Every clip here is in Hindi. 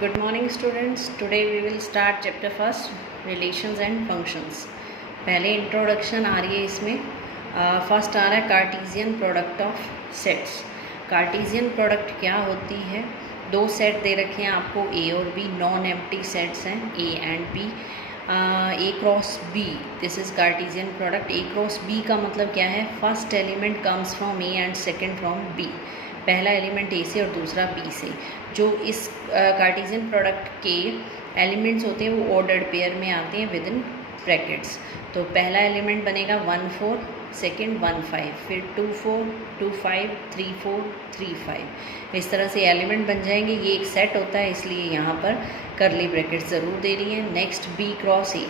Good morning students. Today we will start chapter first, relations and functions. पहले इंट्रोडक्शन आ रही है इसमें. फर्स्ट आ रहा है Cartesian product of sets. Cartesian product क्या होती है? दो सेट दे रखे हैं आपको, ए और बी, नॉन एम्प्टी सेट्स हैं A and B. A cross B, this is Cartesian product. A cross B का मतलब क्या है? First element comes from A and second from B. पहला एलिमेंट ए से और दूसरा बी से. जो इस कार्टीजियन प्रोडक्ट के एलिमेंट्स होते हैं वो ऑर्डर्ड पेयर में आते हैं विद इन ब्रैकेट्स. तो पहला एलिमेंट बनेगा 1 4, सेकेंड 1 5, फिर 2 4, 2 5, 3 4, 3 5. इस तरह से एलिमेंट बन जाएंगे. ये एक सेट होता है, इसलिए यहाँ पर करली ब्रैकेट ज़रूर दे रही है. Next B cross A.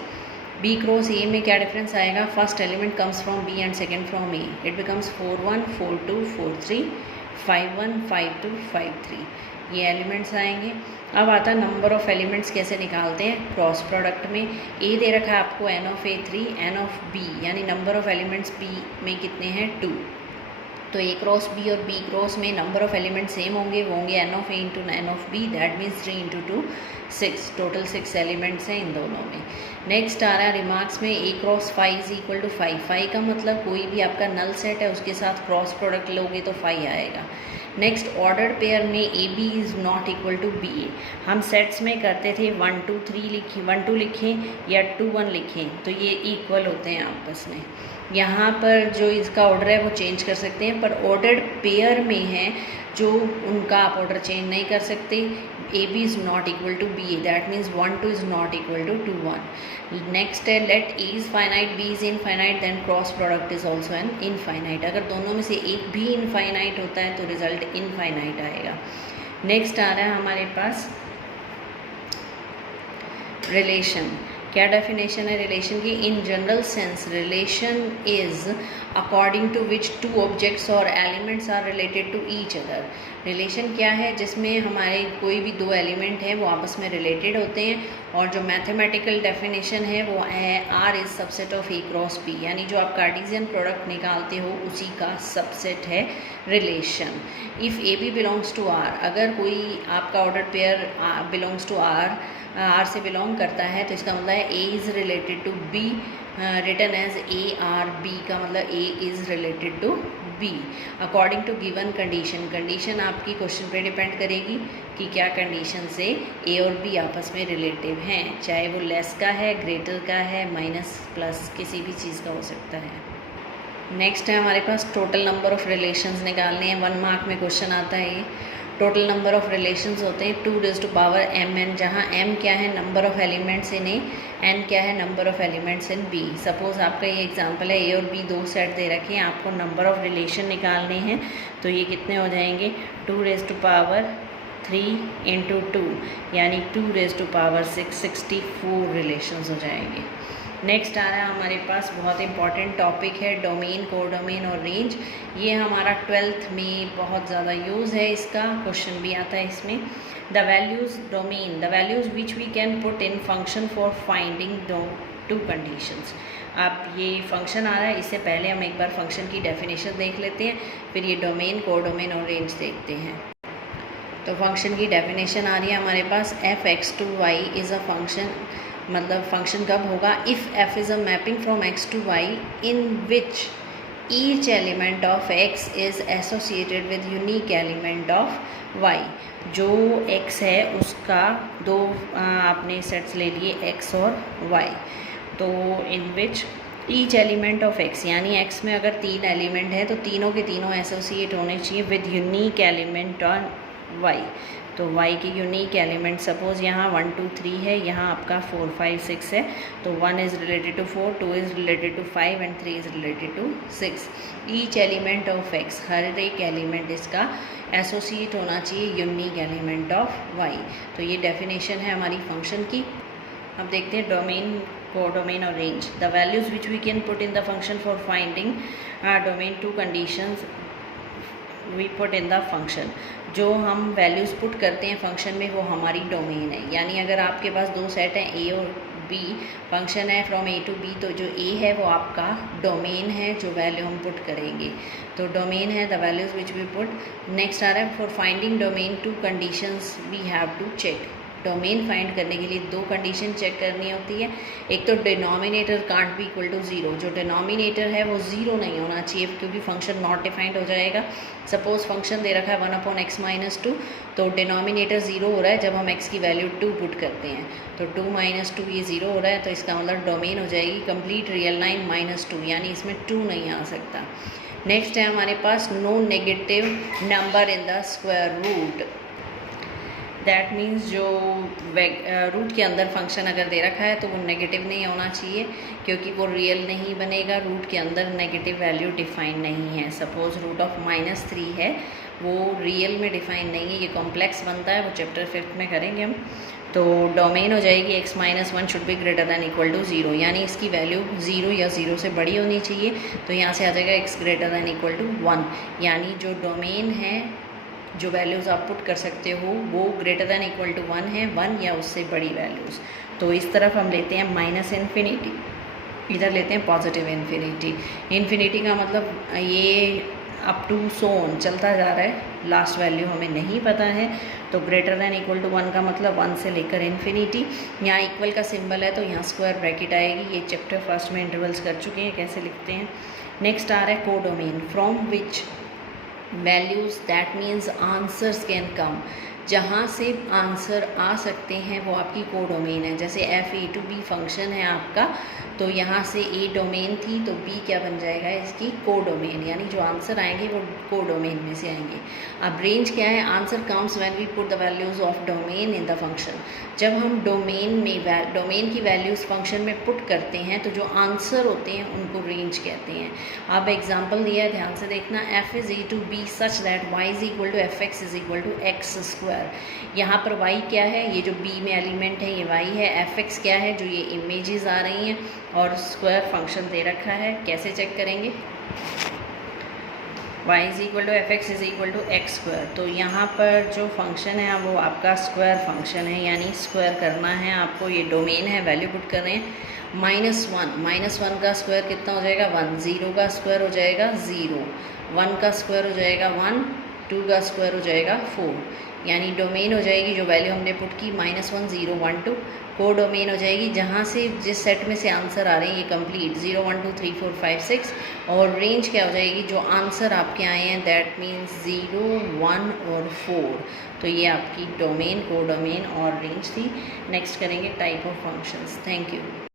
B cross A में क्या डिफरेंस आएगा? First element comes from B and second from A. It becomes 4 1, 4 2, 4 3, 5 1, 5 2, 5 3. ये एलिमेंट्स आएंगे. अब आता है नंबर ऑफ़ एलिमेंट्स कैसे निकालते हैं क्रॉस प्रोडक्ट में. ए दे रखा है आपको n of A 3, n of B, यानी नंबर ऑफ़ एलिमेंट्स बी में कितने हैं? 2. तो ए क्रॉस बी और बी क्रॉस में नंबर ऑफ़ एलिमेंट्स सेम होंगे, वो होंगे n of A into n of B. That means 3 into 2 6. Total 6 elements हैं इन दोनों में. नेक्स्ट आ रहा है रिमार्क्स में ए क्रॉस 5 इज इक्वल टू 5. 5 का मतलब कोई भी आपका नल सेट है उसके साथ क्रॉस प्रोडक्ट लोगे तो 5 आएगा. नेक्स्ट ऑर्डर्ड पेयर में A B is not equal to B A. हम सेट्स में करते थे 1 2 3 लिखें, 1 2 लिखें या 2 1 लिखें, तो ये इक्वल होते हैं आपस में. यहाँ पर जो इसका ऑर्डर है वो चेंज कर सकते हैं, पर ऑर्डर्ड पेयर में है जो उनका आप ऑर्डर चेंज नहीं कर सकते. A B is not equal to B A, that means 1 2 is not equal to 2 1. Next है let A is finite B is infinite, then cross product is also an infinite. अगर दोनों में से एक भी इनफाइनाइट होता है तो रिजल्ट इनफाइनाइट आएगा. नेक्स्ट आ रहा है हमारे पास रिलेशन. क्या डेफिनेशन है रिलेशन की? In general sense relation is according to which 2 objects और elements are related to each other. Relation क्या है? जिसमें हमारे कोई भी 2 एलिमेंट हैं वो आपस में रिलेटेड होते हैं. और जो मैथमेटिकल डेफिनेशन है वो है R is subset of A cross B, यानी जो आप कार्टेशियन प्रोडक्ट निकालते हो उसी का सबसेट है relation. If A B belongs to R, अगर कोई आपका order pair belongs to R से बिलोंग करता है तो इसका मतलब है A is related to B, written as A R B का मतलब A is related to B according to given condition. Condition आपकी क्वेश्चन पे डिपेंड करेगी कि क्या कंडीशन से ए और बी आपस में रिलेटिव हैं, चाहे वो लेस का है, ग्रेटर का है, माइनस प्लस किसी भी चीज़ का हो सकता है. नेक्स्ट है हमारे पास टोटल नंबर ऑफ़ रिलेशंस निकालने हैं. 1 मार्क में क्वेश्चन आता है ये. टोटल नंबर ऑफ़ रिलेशंस होते हैं 2 raised to power mn, जहाँ m क्या है? Number of elements in A, n क्या है? Number of elements in B. Suppose आपका ये एग्जांपल है, ए और बी 2 सेट दे रखे हैं, आपको नंबर ऑफ़ रिलेशन निकालने हैं. तो ये कितने हो जाएंगे? 2 raised to power 3 इंटू 2, यानी 2 raised to power 6, 64 रिलेशंस हो जाएंगे. नेक्स्ट आ रहा है हमारे पास बहुत इंपॉर्टेंट टॉपिक है डोमेन, कोडोमेन और रेंज. ये हमारा 12th में बहुत ज़्यादा यूज़ है इसका, क्वेश्चन भी आता है इसमें. The values domain, the values which we can put in function for finding 2 conditions. अब ये फंक्शन आ रहा है, इससे पहले हम एक बार फंक्शन की डेफिनेशन देख लेते हैं, फिर ये डोमेन, कोडोमेन और रेंज देखते हैं. तो फंक्शन की डेफिनेशन आ रही है हमारे पास, F X to Y is a function. मतलब फंक्शन कब होगा? If f is a mapping from x to y in which each element of x is associated with unique element of y. जो x है उसका 2 आपने सेट्स ले लिए x और y. तो in which each element of x, यानी x में अगर 3 एलिमेंट है तो तीनों के तीनों एसोसिएट होने चाहिए with unique element on y. तो y के यूनिक एलिमेंट सपोज़ यहाँ 1 2 3 है, यहाँ आपका 4 5 6 है. तो 1 is related to 4, 2 is related to 5 and 3 is related to 6. Each element of x, हर एक एलिमेंट इसका एसोसिएट होना चाहिए यूनिक एलिमेंट ऑफ y. तो ये डेफिनेशन है हमारी फंक्शन की. अब देखते हैं डोमेन, कोडोमेन और range. The values which we can put in the function for finding domain 2 conditions we put in the function. जो हम वैल्यूज़ पुट करते हैं फंक्शन में वो हमारी डोमेन है. यानी अगर आपके पास 2 सेट हैं ए और बी, फंक्शन है फ्रॉम ए टू बी, तो जो ए है वो आपका डोमेन है, जो वैल्यू हम पुट करेंगे. तो डोमेन है the values which we put. Next आ रहा है for finding domain 2 conditions we have to check. Domain find करने के लिए दो कंडीशन चेक करनी होती है। एक तो denominator can't be equal to zero, जो डिनोमिनेटर है वो ज़ीरो नहीं होना चाहिए क्योंकि फंक्शन नॉट डिफाइंड हो जाएगा। सपोज फंक्शन दे रखा है 1/x-2, तो डिनोमिनेटर ज़ीरो हो रहा है जब हम x की वैल्यू 2 पुट करते हैं, तो 2 - 2 ये ज़ीरो हो रहा है, तो इसका मतलब डोमेन हो जाएगी कंप्लीट रियल लाइन -2, यानी इसमें 2 नहीं आ सकता। नेक्स्ट है हमारे पास no negative number in the square root. That means जो रूट के अंदर फंक्शन अगर दे रखा है तो वो नेगेटिव नहीं होना चाहिए क्योंकि वो रियल नहीं बनेगा। रूट के अंदर नेगेटिव वैल्यू डिफाइन नहीं है। सपोज रूट ऑफ -3 है, वो रियल में डिफाइन नहीं है, ये कॉम्प्लेक्स बनता है, वो चैप्टर 5 में करेंगे हम। तो डोमेन हो जाएगी x-1 should be greater than equal to 0, यानी इसकी वैल्यू 0 या 0 से बड़ी होनी चाहिए। तो यहाँ से आ जाएगा x greater than equal to 1, यानी जो डोमेन है, जो वैल्यूज़ आप पुट कर सकते हो वो ग्रेटर दैन इक्वल टू 1 है, 1 या उससे बड़ी वैल्यूज़। तो इस तरफ हम लेते हैं -इन्फिनिटी, इधर लेते हैं पॉजिटिव इन्फिनिटी। इन्फिनिटी का मतलब ये अप टू सो ऑन चलता जा रहा है, लास्ट वैल्यू हमें नहीं पता है। तो ग्रेटर दैन इक्वल टू 1 का मतलब 1 से लेकर इन्फिनिटी। यहाँ इक्वल का सिंबल है तो यहाँ स्क्वायर ब्रैकेट आएगी। ये चैप्टर फर्स्ट में इंटरवल्स कर चुके हैं, कैसे लिखते हैं। नेक्स्ट आ रहा है codomain, from which values that means answers can come, जहाँ से आंसर आ सकते हैं वो आपकी कोडोमेन है। जैसे f(a) फंक्शन है आपका, तो यहाँ से a डोमेन थी तो b क्या बन जाएगा इसकी कोडोमेन, यानी जो आंसर आएंगे वो कोडोमेन में से आएंगे। अब रेंज क्या है, answer comes when we put the values of domain in the function. जब हम डोमेन की वैल्यूज़ फंक्शन में पुट करते हैं तो जो आंसर होते हैं उनको रेंज कहते हैं। अब एग्जाम्पल दिया है, ध्यान से देखना, f is a to b such that y is equal to fx is equal to x²। यहाँ पर y क्या है, ये जो b में एलिमेंट है ये y है, fx क्या है, जो ये इमेजेस आ रही हैं, और स्क्वायर फंक्शन दे रखा है। कैसे चेक करेंगे, y is equal to fx is equal to x²। तो यहाँ पर जो फंक्शन है वो आपका स्क्वायर फंक्शन है, यानी स्क्वायर करना है आपको। ये डोमेन है, वैल्यू पुट कर रहे हैं। -1 का स्क्वायर कितना हो जाएगा 1, 0 का स्क्वायर हो जाएगा 0, 1 का स्क्वायर हो जाएगा 1, 2 का स्क्वायर हो जाएगा 4, यानी डोमेन हो जाएगी जो वैल्यू हमने पुट की -1, 0, 1, 2। को डोमेन हो जाएगी जहाँ से जिस सेट में से आंसर आ रहे हैं ये कंप्लीट 0, 1, 2, 3, 4, 5, 6। और रेंज क्या हो जाएगी, जो आंसर आपके आए हैं दैट मीन्स 0, 1 और 4। तो ये आपकी डोमेन, को डोमेन और रेंज थी। नेक्स्ट करेंगे type of functions. Thank you.